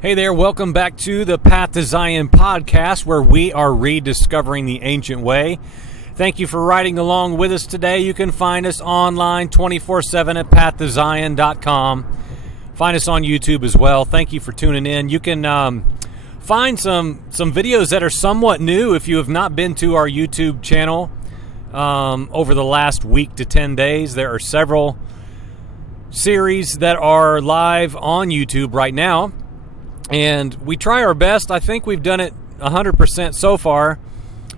Hey there, welcome back to the Path to Zion podcast, where we are rediscovering the ancient way. Thank you for riding along with us today. You can find us online 24/7 at pathtozion.com. Find us on YouTube as well. Thank you for tuning in. You can find some videos that are somewhat new if you have not been to our YouTube channel over the last week to 10 days. There are several series that are live on YouTube right now. And we try our best. I think we've done it 100% so far.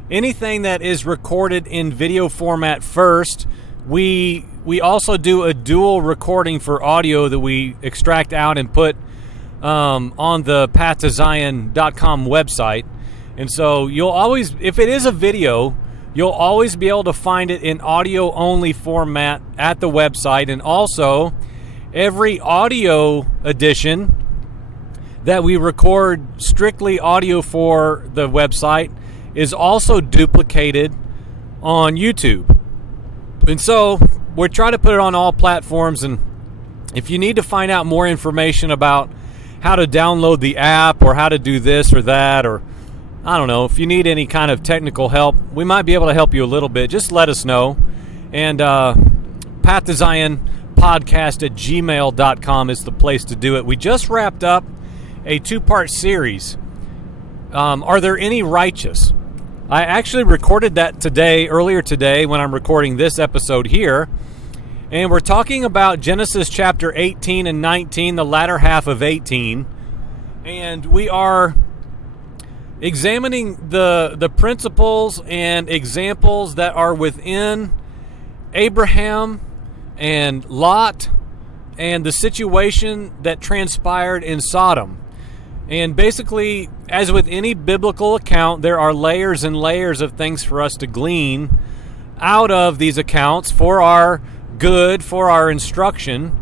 Anything that is recorded in video format first, we also do a dual recording for audio that we extract out and put on the pathtozion.com website. And so you'll always, if it is a video, you'll always be able to find it in audio-only format at the website. And also, every audio edition that we record strictly audio for the website is also duplicated on YouTube. And so we're trying to put it on all platforms. And if you need to find out more information about how to download the app or how to do this or that, or I don't know, if you need any kind of technical help, we might be able to help you a little bit. Just let us know. And Path to Zion podcast at gmail.com is the place to do it. We just wrapped up a two-part series. Are there any righteous? I actually recorded that earlier today when I'm recording this episode here. And we're talking about Genesis chapter 18 and 19, the latter half of 18. And we are examining the principles and examples that are within Abraham and Lot and the situation that transpired in Sodom. And basically, as with any biblical account, there are layers and layers of things for us to glean out of these accounts for our good, for our instruction.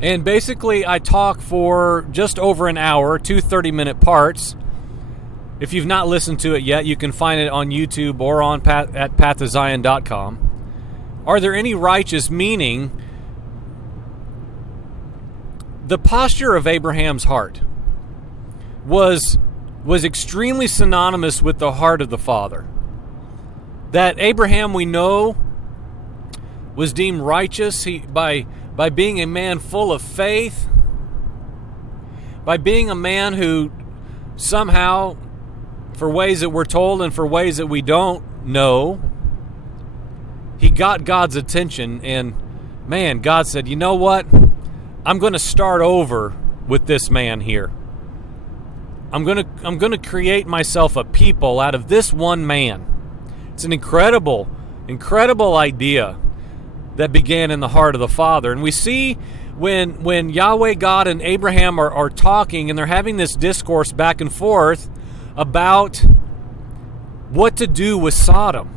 And basically, I talk for just over an hour, two 30-minute parts. If you've not listened to it yet, you can find it on YouTube or at pathtozion.com. Are there any righteous? Meaning, the posture of Abraham's heart was extremely synonymous with the heart of the Father. That Abraham, we know, was deemed righteous by being a man full of faith, by being a man who somehow, for ways that we're told and for ways that we don't know, he got God's attention. And man, God said, you know what? I'm going to start over with this man here. I'm going to create myself a people out of this one man. It's an incredible idea that began in the heart of the Father. And we see when Yahweh God and Abraham are talking, and they're having this discourse back and forth about what to do with Sodom.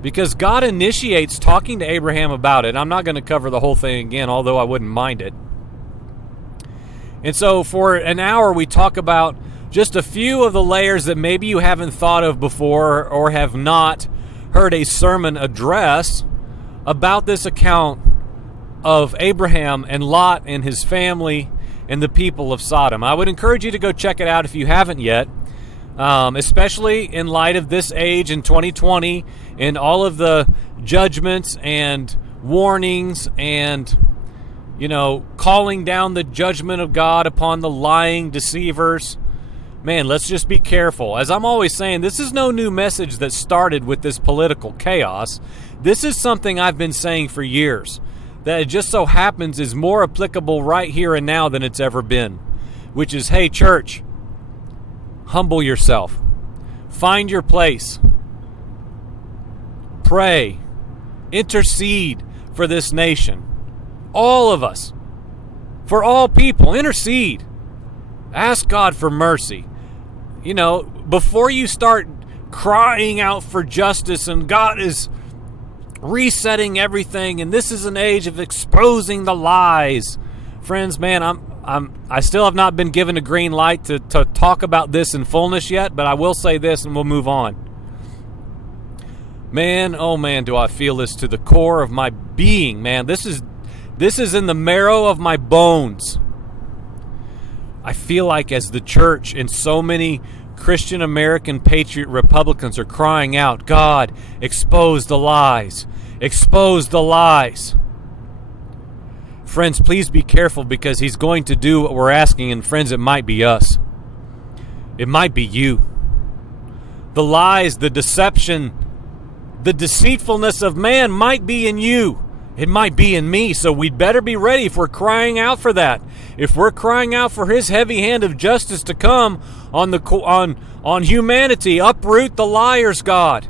Because God initiates talking to Abraham about it. I'm not going to cover the whole thing again, although I wouldn't mind it. And so for an hour, we talk about just a few of the layers that maybe you haven't thought of before or have not heard a sermon address about this account of Abraham and Lot and his family and the people of Sodom. I would encourage you to go check it out if you haven't yet, especially in light of this age in 2020 and all of the judgments and warnings and, calling down the judgment of God upon the lying deceivers. Man, let's just be careful. As I'm always saying, this is no new message that started with this political chaos. This is something I've been saying for years, that it just so happens is more applicable right here and now than it's ever been, which is, hey, church, humble yourself. Find your place. Pray. Intercede for this nation. All of us. For all people, intercede. Ask God for mercy. Before you start crying out for justice and God is resetting everything and this is an age of exposing the lies. Friends, man, I still have not been given a green light to talk about this in fullness yet, but I will say this and we'll move on. Man, oh man, do I feel this to the core of my being, man. This is in the marrow of my bones. I feel like as the church and so many Christian American patriot Republicans are crying out, God, expose the lies. Expose the lies. Friends, please be careful, because he's going to do what we're asking. And friends, it might be us. It might be you. The lies, the deception, the deceitfulness of man might be in you. It might be in me. So we'd better be ready if we're crying out for that. If we're crying out for his heavy hand of justice to come on humanity, uproot the liars, God.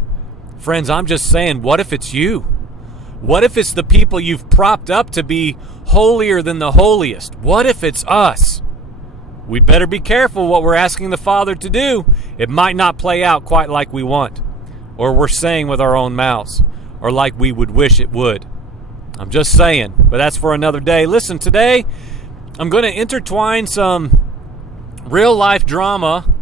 Friends, I'm just saying, what if it's you? What if it's the people you've propped up to be holier than the holiest? What if it's us? We'd better be careful what we're asking the Father to do. It might not play out quite like we want, or we're saying with our own mouths, or like we would wish it would. I'm just saying, but that's for another day. Listen, today I'm going to intertwine some real life drama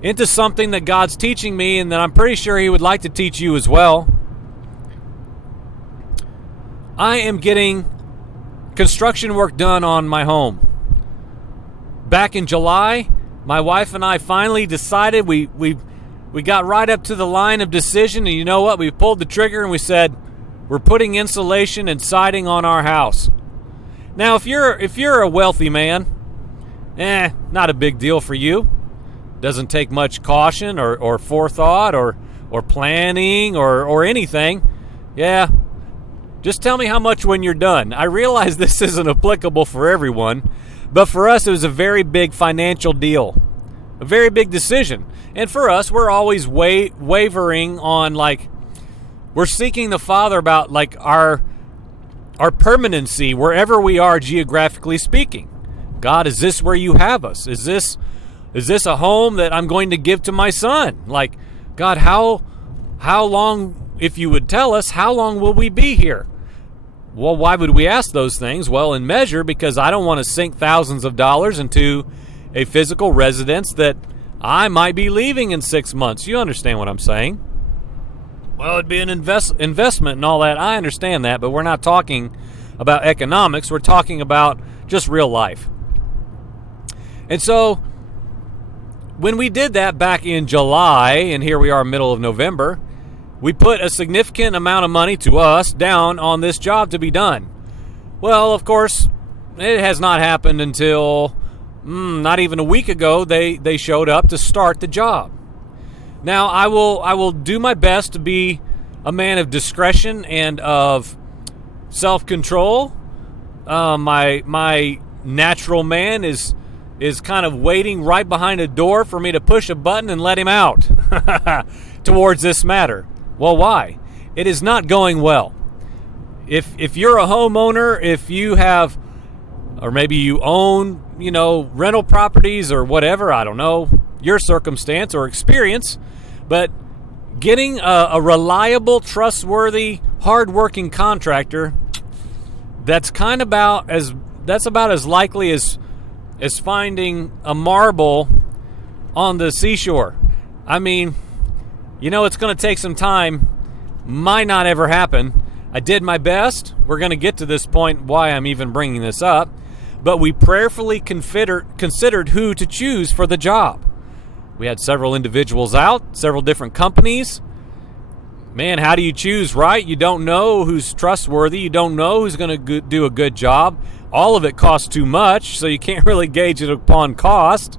into something that God's teaching me, and that I'm pretty sure he would like to teach you as well. I am getting construction work done on my home. Back in July, my wife and I finally decided, we got right up to the line of decision, and you know what? We pulled the trigger and we said, we're putting insulation and siding on our house. Now, if you're a wealthy man, not a big deal for you. Doesn't take much caution or forethought or planning or anything. Yeah, just tell me how much when you're done. I realize this isn't applicable for everyone, but for us it was a very big financial deal, a very big decision. And for us, we're always wavering on, like, we're seeking the Father about, like, our permanency wherever we are geographically speaking. God, is this where you have us? Is this a home that I'm going to give to my son? Like, God, how long, if you would tell us, how long will we be here? Well, why would we ask those things? Well, in measure, because I don't want to sink thousands of dollars into a physical residence that I might be leaving in 6 months. You understand what I'm saying? Well, it'd be an investment and all that. I understand that, but we're not talking about economics. We're talking about just real life. And so when we did that back in July, and here we are middle of November, we put a significant amount of money to us down on this job to be done. Well, of course, it has not happened until not even a week ago they showed up to start the job. Now, I will do my best to be a man of discretion and of self-control. My natural man is kind of waiting right behind a door for me to push a button and let him out towards this matter. Well, why? It is not going well. If you're a homeowner, if you have, or maybe you own, rental properties or whatever, I don't know, your circumstance or experience, but getting a reliable, trustworthy, hardworking contractor, that's about as likely as finding a marble on the seashore. I mean, it's going to take some time. Might not ever happen. I did my best. We're going to get to this point, why I'm even bringing this up. But we prayerfully considered who to choose for the job. We had several individuals out, several different companies. Man, how do you choose, right? You don't know who's trustworthy. You don't know who's going to do a good job. All of it costs too much, so you can't really gauge it upon cost.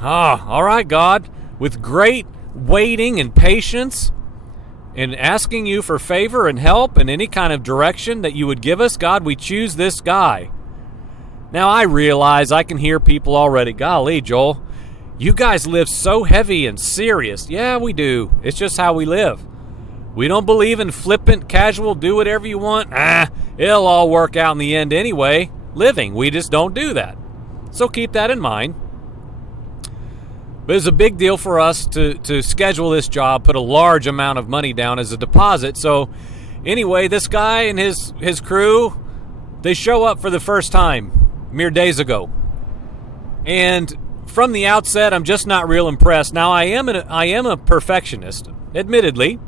All right, God. With great waiting and patience and asking you for favor and help and any kind of direction that you would give us, God, we choose this guy. Now, I realize I can hear people already, golly, Joel, you guys live so heavy and serious. Yeah, we do. It's just how we live. We don't believe in flippant, casual, do whatever you want. It'll all work out in the end anyway. Living, we just don't do that. So keep that in mind. But it's a big deal for us to schedule this job, put a large amount of money down as a deposit. So anyway, this guy and his crew, they show up for the first time mere days ago. And from the outset, I'm just not real impressed. Now, I am a perfectionist, admittedly,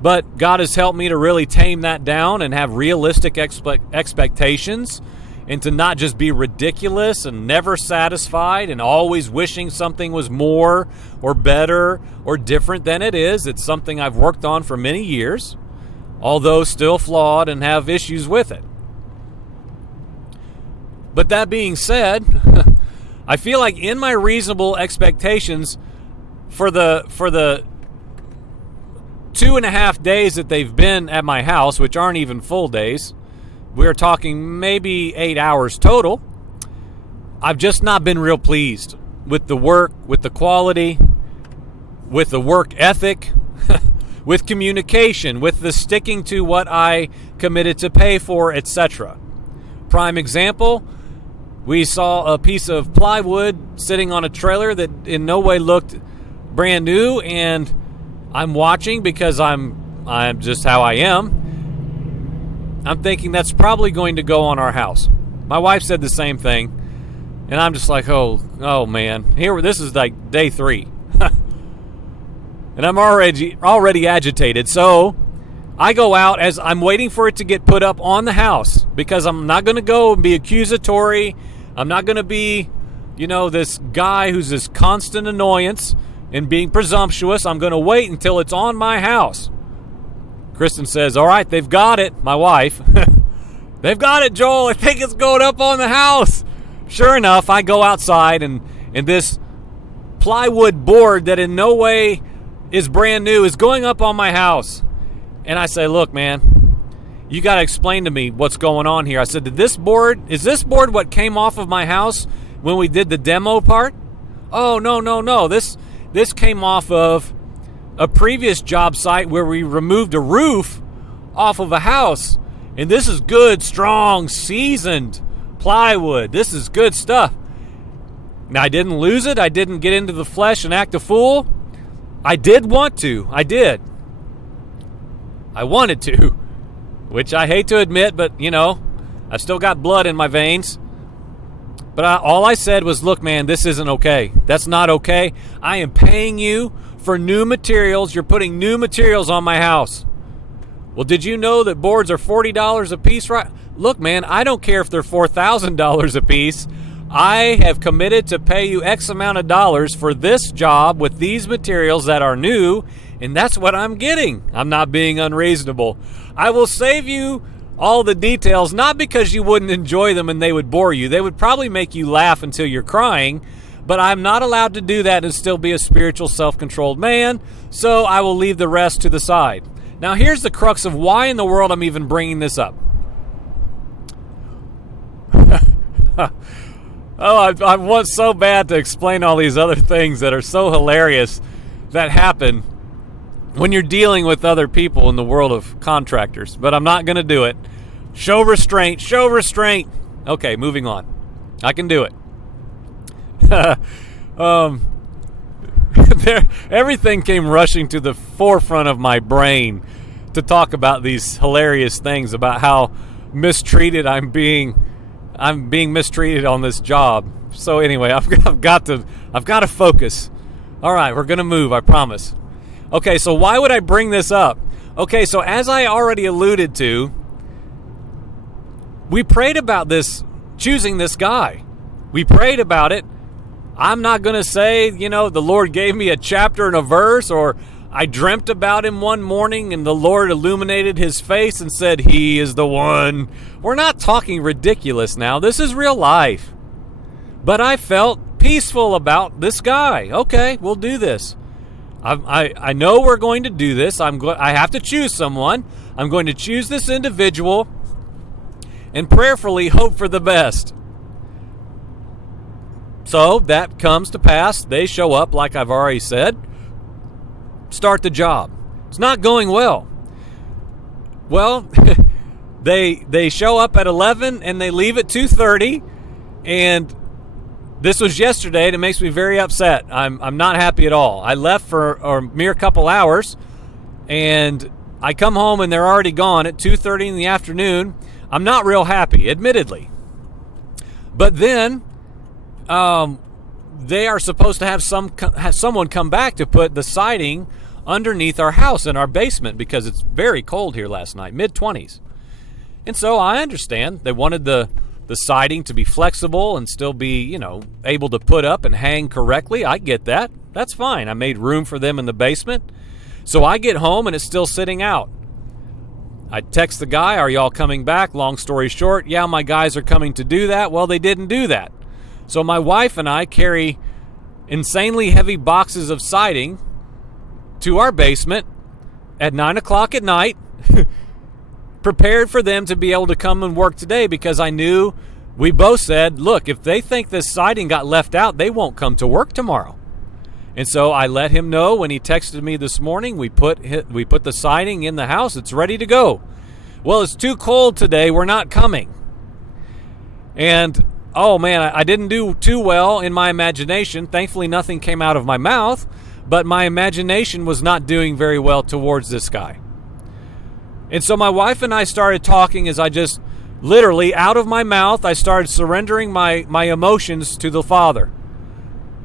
but God has helped me to really tame that down and have realistic expectations and to not just be ridiculous and never satisfied and always wishing something was more or better or different than it is. It's something I've worked on for many years, although still flawed and have issues with it. But that being said, I feel like in my reasonable expectations for the 2.5 days that they've been at my house, which aren't even full days, we're talking maybe 8 hours total, I've just not been real pleased with the work, with the quality, with the work ethic, with communication, with the sticking to what I committed to pay for, etc. Prime example, we saw a piece of plywood sitting on a trailer that in no way looked brand new, and I'm watching because I'm just how I am. I'm thinking that's probably going to go on our house. My wife said the same thing, and I'm just like, oh man, this is like day 3, and I'm already agitated. So I go out as I'm waiting for it to get put up on the house, because I'm not going to go and be accusatory. I'm not going to be, this guy who's this constant annoyance and being presumptuous. I'm going to wait until it's on my house. Kristen says, all right, they've got it, my wife. They've got it, Joel. I think it's going up on the house. Sure enough, I go outside, and this plywood board that in no way is brand new is going up on my house. And I say, look, man, you got to explain to me what's going on here. I said, is this board what came off of my house when we did the demo part? Oh, no. This came off of a previous job site where we removed a roof off of a house. And this is good, strong, seasoned plywood. This is good stuff. Now, I didn't lose it. I didn't get into the flesh and act a fool. I did want to. I did. I wanted to, which I hate to admit, but, I've still got blood in my veins. But all I said was, look, man, this isn't okay. That's not okay. I am paying you for new materials. You're putting new materials on my house. Well, did you know that boards are $40 a piece? Right? Look, man, I don't care if they're $4,000 a piece. I have committed to pay you X amount of dollars for this job with these materials that are new, and that's what I'm getting. I'm not being unreasonable. I will save you all the details, not because you wouldn't enjoy them and they would bore you. They would probably make you laugh until you're crying, but I'm not allowed to do that and still be a spiritual, self-controlled man, so I will leave the rest to the side. Now, here's the crux of why in the world I'm even bringing this up. I want so bad to explain all these other things that are so hilarious that happen when you're dealing with other people in the world of contractors, but I'm not going to do it. Show restraint. Okay, moving on. I can do it. Everything came rushing to the forefront of my brain to talk about these hilarious things about how mistreated I'm being mistreated on this job. So anyway, I've got to focus. All right, we're going to move, I promise. Okay, so why would I bring this up? Okay, so as I already alluded to, we prayed about this, choosing this guy. We prayed about it. I'm not going to say, the Lord gave me a chapter and a verse, or I dreamt about him one morning and the Lord illuminated his face and said, he is the one. We're not talking ridiculous now. This is real life. But I felt peaceful about this guy. Okay, we'll do this. I know we're going to do this. I have to choose someone. I'm going to choose this individual and prayerfully hope for the best. So that comes to pass. They show up, like I've already said. Start the job. It's not going well. Well, they show up at 11 and they leave at 2:30, and this was yesterday, and it makes me very upset. I'm not happy at all. I left for a mere couple hours, and I come home and they're already gone at 2:30 in the afternoon. I'm not real happy, admittedly. But then they are supposed to have someone come back to put the siding underneath our house in our basement because it's very cold here last night, mid-20s. And so I understand they wanted the the siding to be flexible and still be, able to put up and hang correctly. I get that. That's fine. I made room for them in the basement. So I get home and it's still sitting out. I text the guy, are y'all coming back? Long story short, yeah, my guys are coming to do that. Well, they didn't do that. So my wife and I carry insanely heavy boxes of siding to our basement at 9 o'clock at night, prepared for them to be able to come and work today, because I knew, we both said, look, if they think this siding got left out, they won't come to work tomorrow. And so I let him know when he texted me this morning, we put the siding in the house. It's ready to go. Well, it's too cold today. We're not coming. And, oh man, I didn't do too well in my imagination. Thankfully, nothing came out of my mouth, but my imagination was not doing very well towards this guy. And so my wife and I started talking as I just literally, out of my mouth, I started surrendering my emotions to the Father.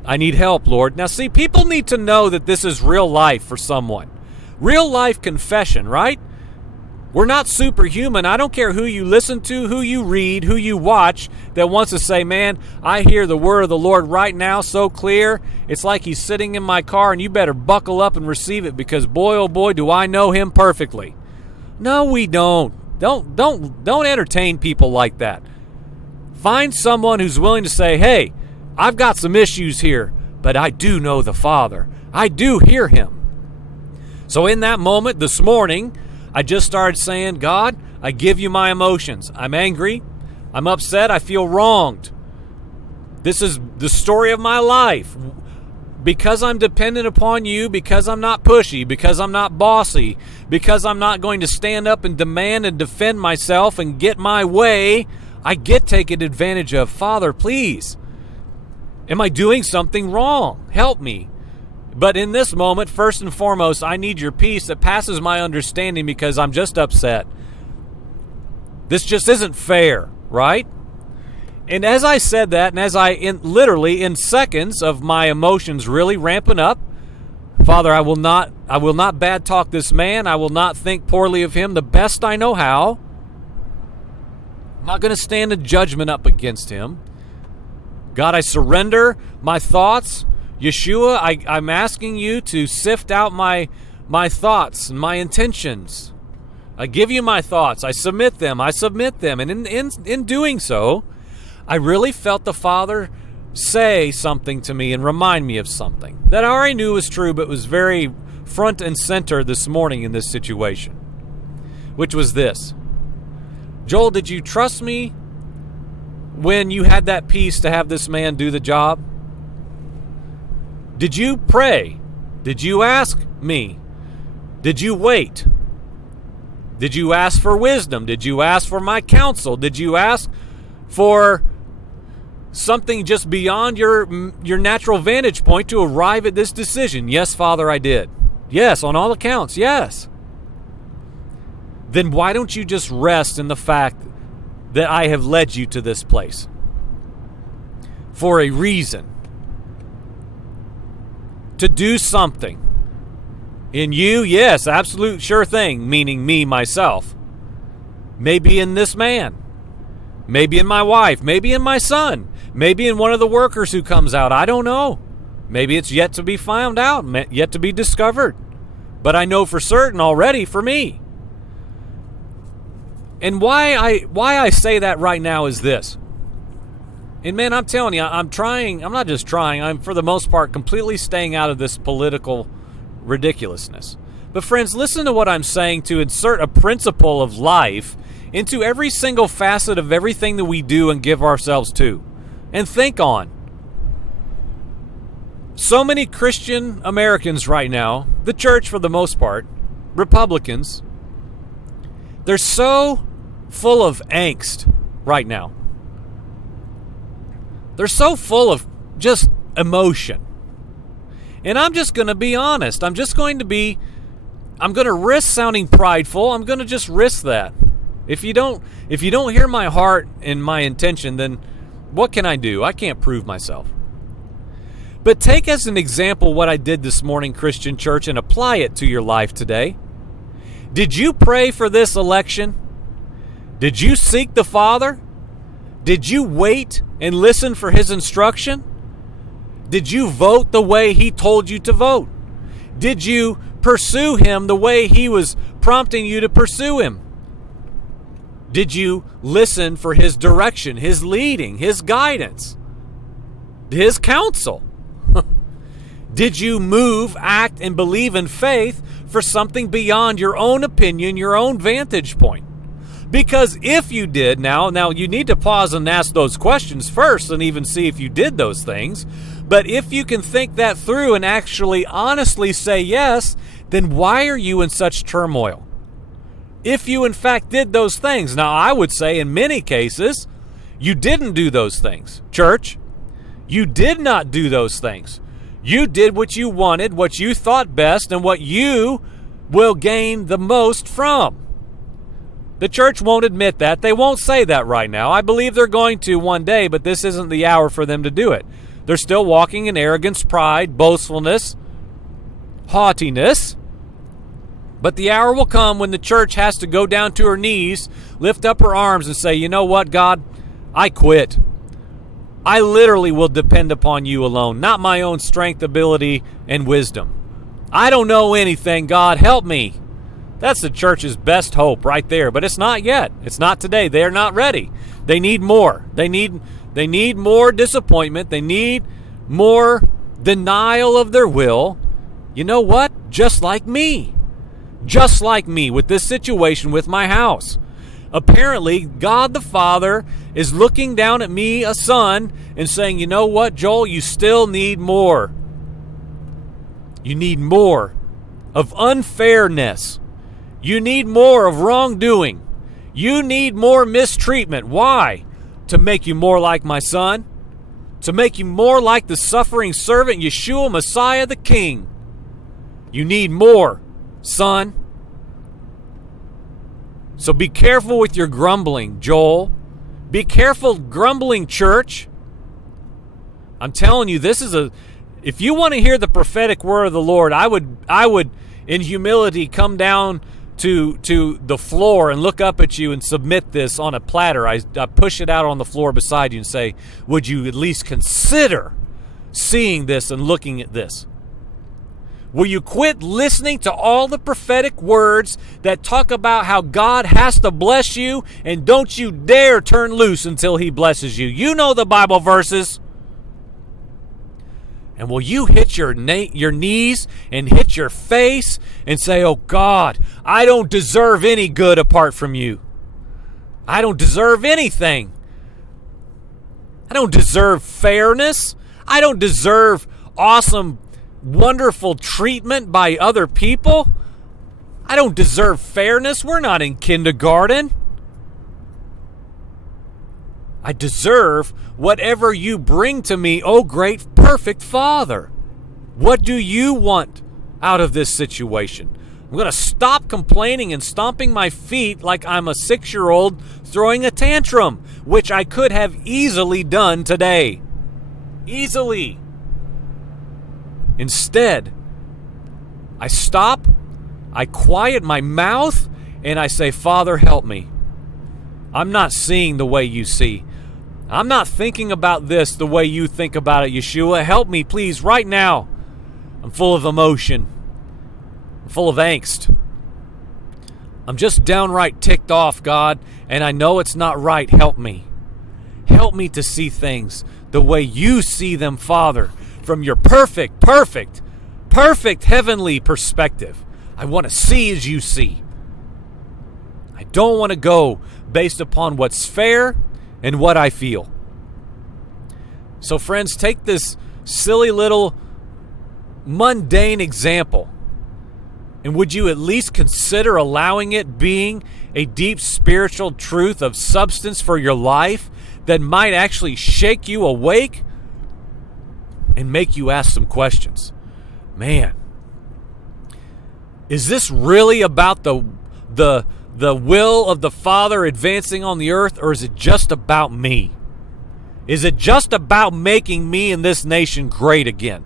I need help, Lord. Now, see, people need to know that this is real life for someone. Real life confession, right? We're not superhuman. I don't care who you listen to, who you read, who you watch that wants to say, man, I hear the word of the Lord right now so clear. It's like he's sitting in my car and you better buckle up and receive it, because boy, oh boy, do I know him perfectly. No, we don't. Don't entertain people like that. Find someone who's willing to say, hey, I've got some issues here, but I do know the Father. I do hear him. So in that moment this morning, I just started saying, God, I give you my emotions. I'm angry. I'm upset. I feel wronged. This is the story of my life. Because I'm dependent upon you, because I'm not pushy, because I'm not bossy, because I'm not going to stand up and demand and defend myself and get my way, I get taken advantage of. Father, please. Am I doing something wrong? Help me. But in this moment, first and foremost, I need your peace that passes my understanding, because I'm just upset. This just isn't fair, right? And as I said that, and as literally in seconds of my emotions really ramping up, Father, I will not bad talk this man. I will not think poorly of him the best I know how. I'm not going to stand in judgment up against him. God, I surrender my thoughts. Yeshua, I'm asking you to sift out my thoughts and my intentions. I give you my thoughts. I submit them. And in doing so, I really felt the Father say something to me and remind me of something that I already knew was true, but was very front and center this morning in this situation, which was this. Joel, did you trust me when you had that peace to have this man do the job? Did you pray? Did you ask me? Did you wait? Did you ask for wisdom? Did you ask for my counsel? Did you ask for something just beyond your natural vantage point to arrive at this decision? Yes, Father, I did. Yes, on all accounts, yes. Then why don't you just rest in the fact that I have led you to this place? For a reason. To do something. In you, yes, absolute sure thing, meaning me, myself. Maybe in this man. Maybe in my wife. Maybe in my son. Maybe in one of the workers who comes out. I don't know. Maybe it's yet to be found out, yet to be discovered. But I know for certain already for me. And why I say that right now is this. And man, I'm telling you, I'm not just trying, I'm for the most part completely staying out of this political ridiculousness. But friends, listen to what I'm saying to insert a principle of life into every single facet of everything that we do and give ourselves to. And think on. So many Christian Americans right now, the church for the most part, Republicans, they're so full of angst right now. They're so full of just emotion. And I'm just going to be honest. I'm going to risk sounding prideful. I'm going to just risk that. If you don't hear my heart and my intention, then what can I do? I can't prove myself. But take as an example what I did this morning, Christian Church, and apply it to your life today. Did you pray for this election? Did you seek the Father? Did you wait and listen for his instruction? Did you vote the way he told you to vote? Did you pursue him the way he was prompting you to pursue him? Did you listen for his direction, his leading, his guidance, his counsel? Did you move, act, and believe in faith for something beyond your own opinion, your own vantage point? Because if you did, now you need to pause and ask those questions first and even see if you did those things. But if you can think that through and actually honestly say yes, then why are you in such turmoil? If you in fact did those things, now I would say in many cases, you didn't do those things. Church, you did not do those things. You did what you wanted, what you thought best, and what you will gain the most from. The church won't admit that. They won't say that right now. I believe they're going to one day, but this isn't the hour for them to do it. They're still walking in arrogance, pride, boastfulness, haughtiness. But the hour will come when the church has to go down to her knees, lift up her arms, and say, you know what, God, I quit. I literally will depend upon you alone, not my own strength, ability, and wisdom. I don't know anything, God, help me. That's the church's best hope right there, but it's not yet. It's not today. They're not ready. They need more. They need more disappointment. They need more denial of their will. You know what? Just like me. Just like me with this situation with my house. Apparently, God the Father is looking down at me, a son, and saying, you know what, Joel, you still need more. You need more of unfairness. You need more of wrongdoing. You need more mistreatment. Why? To make you more like my son. To make you more like the suffering servant, Yeshua, Messiah, the King. You need more, son. So be careful with your grumbling, Joel. Be careful grumbling, church. I'm telling you, if you want to hear the prophetic word of the Lord, I would in humility come down to the floor and look up at you and submit this on a platter. I push it out on the floor beside you and say, would you at least consider seeing this and looking at this? Will you quit listening to all the prophetic words that talk about how God has to bless you, and don't you dare turn loose until he blesses you? You know the Bible verses. And will you hit your knees and hit your face and say, oh God, I don't deserve any good apart from you. I don't deserve anything. I don't deserve fairness. I don't deserve awesome, wonderful treatment by other people. I don't deserve fairness. We're not in kindergarten. I deserve whatever you bring to me, oh great, perfect Father. What do you want out of this situation? I'm going to stop complaining and stomping my feet like I'm a 6-year-old throwing a tantrum, which I could have easily done today. Easily. Instead, I stop, I quiet my mouth, and I say, Father, help me. I'm not seeing the way you see. I'm not thinking about this the way you think about it, Yeshua. Help me, please, right now. I'm full of emotion. I'm full of angst. I'm just downright ticked off, God, and I know it's not right. Help me. Help me to see things the way you see them, Father, from your perfect heavenly perspective. I want to see as you see. I don't want to go based upon what's fair and what I feel. So friends, take this silly little mundane example, and would you at least consider allowing it being a deep spiritual truth of substance for your life that might actually shake you awake and make you ask some questions? Man, is this really about the will of the Father advancing on the earth, or is it just about me? Is it just about making me and this nation great again?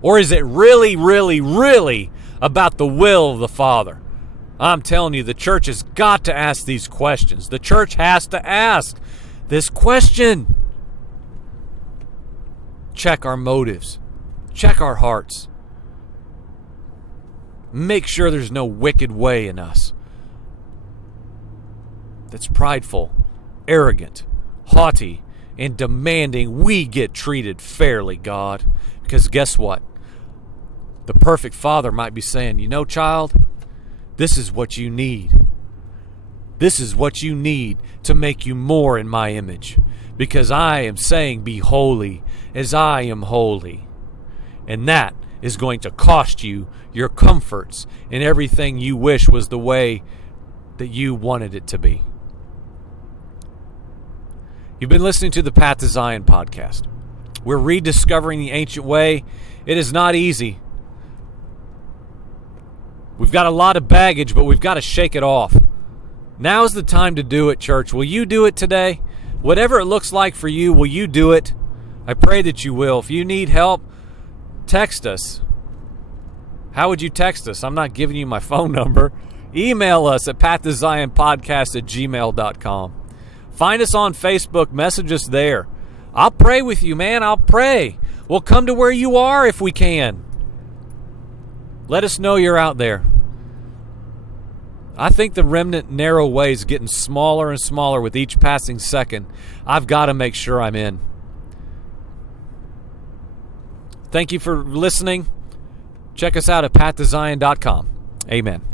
Or is it really, really, really about the will of the Father? I'm telling you, the church has got to ask these questions. The church has to ask this question. Check our motives. Check our hearts. Make sure there's no wicked way in us that's prideful, arrogant, haughty, and demanding we get treated fairly, God. Because guess what? The perfect Father might be saying, you know, child, this is what you need. This is what you need to make you more in my image. Because I am saying, be holy as I am holy. And that is going to cost you your comforts and everything you wish was the way that you wanted it to be. You've been listening to the Path to Zion podcast. We're rediscovering the ancient way. It is not easy. We've got a lot of baggage, but we've got to shake it off. Now is the time to do it, church. Will you do it today? Whatever it looks like for you, will you do it? I pray that you will. If you need help, text us. How would you text us? I'm not giving you my phone number. Email us at pathtozionpodcast@gmail.com. Find us on Facebook. Message us there. I'll pray with you, man. I'll pray. We'll come to where you are if we can. Let us know you're out there. I think the remnant narrow way is getting smaller and smaller with each passing second. I've got to make sure I'm in. Thank you for listening. Check us out at pathtozion.com. Amen.